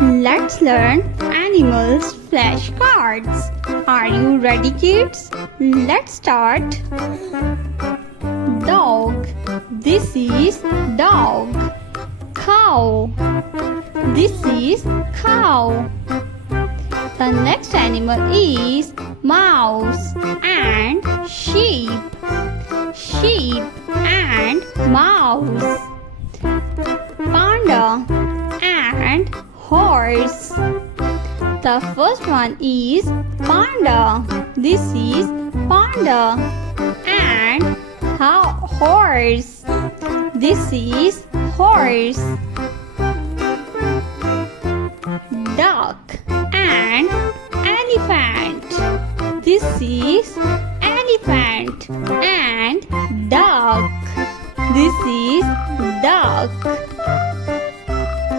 Let's learn animals flashcards. Are you ready, kids? Let's start. Dog. This is dog. Cow. This is cow. The next animal is mouse and sheep. Sheep and mouse. Panda and horse. The first one is panda. This is panda. And horse. This is horse. Duck and elephant. This is elephant. And duck. This is duck.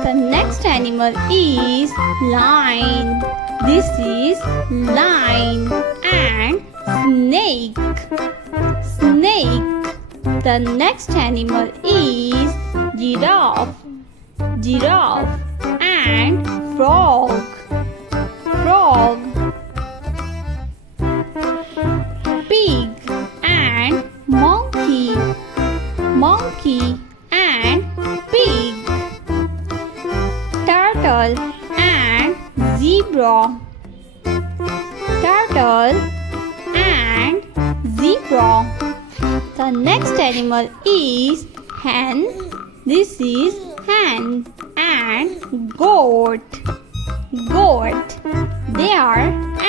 The next animal is lion. This is lion. And snake. Snake. The next animal is giraffe. Giraffe. And frog. Frog. Pig and monkey. Monkey and pig. Turtle and zebra. Turtle and zebra. The next animal is hen. This is hen. And goat. Goat. They are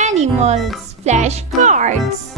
animals flashcards.